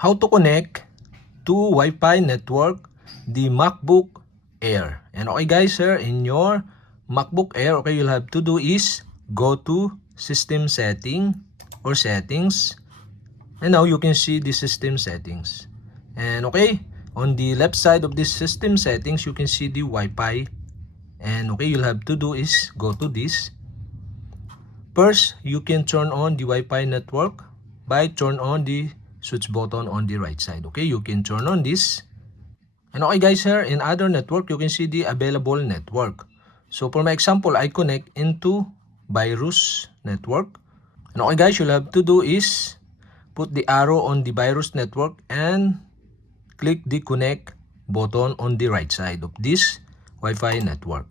how to connect to Wi-Fi network the MacBook Air. And okay guys, here in your MacBook Air, okay, you'll have to do is go to system setting or settings, and now you can see the system settings. And okay, on the left side of this system settings, you can see the Wi-Fi. And okay, you'll have to do is go to this. First, you can turn on the Wi-Fi network by turn on the switch button on the right side. Okay, you can turn on this. And okay guys, here in other network, you can see the available network. So for my example, I connect into Virus network. And okay guys, you'll have to do is put the arrow on the Virus network and click the connect button on the right side of this Wi-Fi network.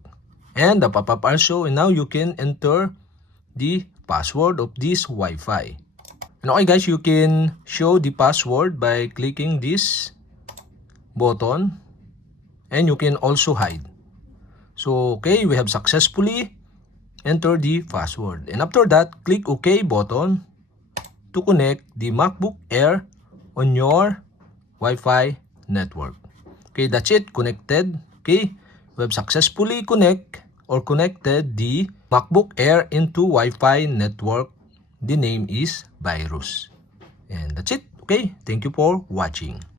And the pop-up will show, and now you can enter the password of this Wi-Fi. And okay guys, you can show the password by clicking this button, and you can also hide. So okay, we have successfully entered the password, and after that, click OK button to connect the MacBook Air on your Wi-Fi network. Okay, that's it, connected. Okay, we have successfully connected the MacBook Air into Wi-Fi network. The name is Virus. And that's it. Okay, thank you for watching.